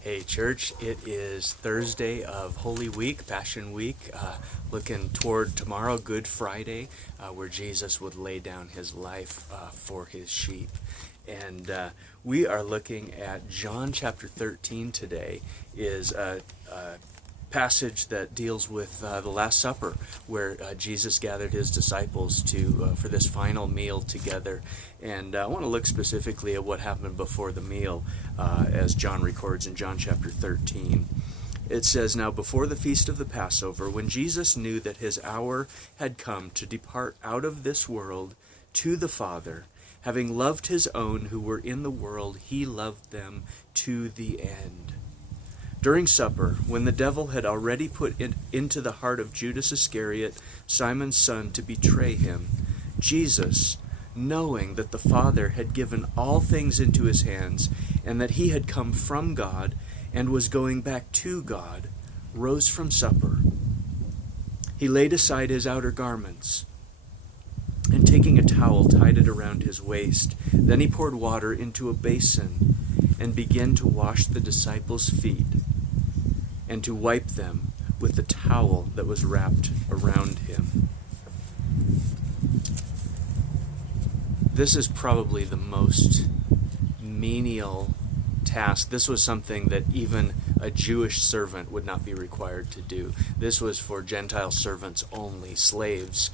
Hey church, it is Thursday of Holy Week, Passion Week, looking toward tomorrow, Good Friday, where Jesus would lay down his life for his sheep. And we are looking at John chapter 13 today. Is a passage that deals with the Last Supper, where Jesus gathered his disciples to for this final meal together. And I want to look specifically at what happened before the meal, as John records in John chapter 13. It says, "Now before the feast of the Passover, when Jesus knew that his hour had come to depart out of this world to the Father, having loved his own who were in the world, he loved them to the end. During supper, when the devil had already put it into the heart of Judas Iscariot, Simon's son, to betray him, Jesus, knowing that the Father had given all things into his hands, and that he had come from God and was going back to God, rose from supper. He laid aside his outer garments, and taking a towel, tied it around his waist. Then he poured water into a basin and began to wash the disciples' feet and to wipe them with the towel that was wrapped around him." This is probably the most menial task. This was something that even a Jewish servant would not be required to do. This was for Gentile servants only, slaves.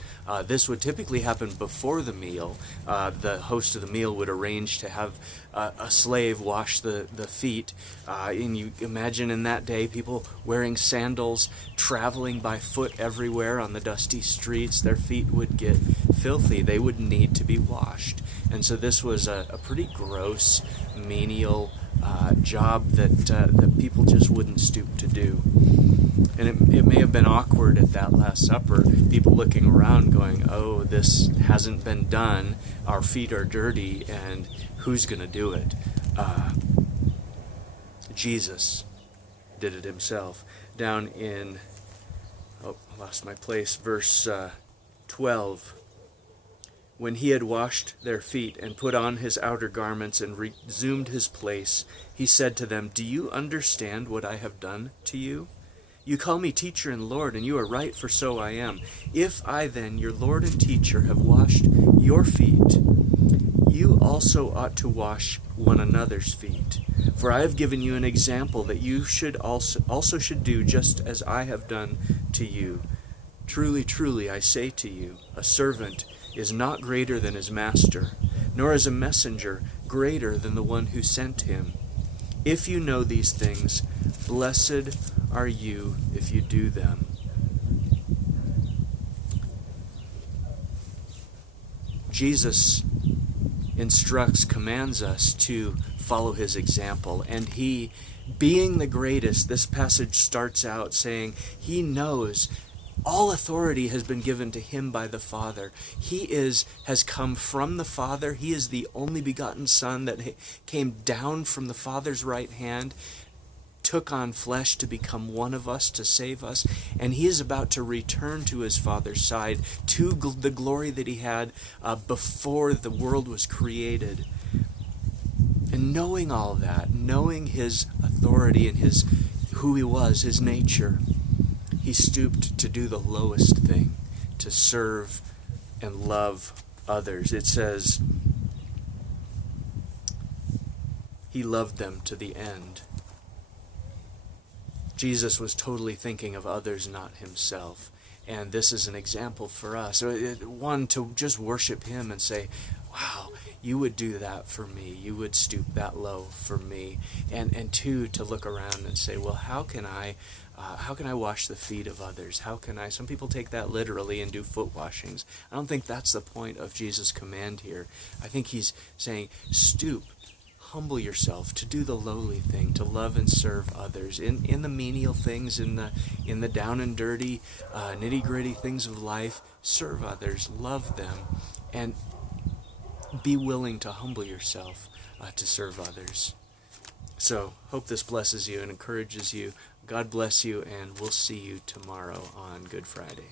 This would typically happen before the meal. The host of the meal would arrange to have a slave wash the feet. And you imagine in that day, people wearing sandals, traveling by foot everywhere on the dusty streets. Their feet would get filthy. They would need to be washed. And so this was a pretty gross, menial job that people just wouldn't stoop to do. And it may have been awkward at that Last Supper, people looking around going, "Oh, this hasn't been done, our feet are dirty, and who's going to do it?" Jesus did it himself. Down in, I lost my place, verse 12. "When he had washed their feet and put on his outer garments and resumed his place, he said to them, 'Do you understand what I have done to you? You call me teacher and Lord, and you are right, for so I am. If I then, your Lord and teacher, have washed your feet, you also ought to wash one another's feet. For I have given you an example that you should also should do just as I have done to you. Truly, truly, I say to you, a servant is not greater than his master, nor is a messenger greater than the one who sent him. If you know these things, blessed are you if you do them.'" Jesus instructs, commands us to follow his example. And he, being the greatest, this passage starts out saying he knows all authority has been given to him by the Father. He has come from the Father. He is the only begotten Son that came down from the Father's right hand, took on flesh to become one of us, to save us, and he is about to return to his Father's side, to the glory that he had before the world was created. And knowing all that, knowing his authority and who he was, his nature, he stooped to do the lowest thing, to serve and love others. It says he loved them to the end. Jesus was totally thinking of others, not himself. And this is an example for us. One, to just worship him and say, "Wow, you would do that for me. You would stoop that low for me." And two, to look around and say, "Well, how can I wash the feet of others? How can I?" Some people take that literally and do foot washings. I don't think that's the point of Jesus' command here. I think he's saying, stoop, humble yourself to do the lowly thing, to love and serve others in the menial things, in the down and dirty, nitty-gritty things of life. Serve others, love them, and be willing to humble yourself to serve others. So, hope this blesses you and encourages you. God bless you, and we'll see you tomorrow on Good Friday.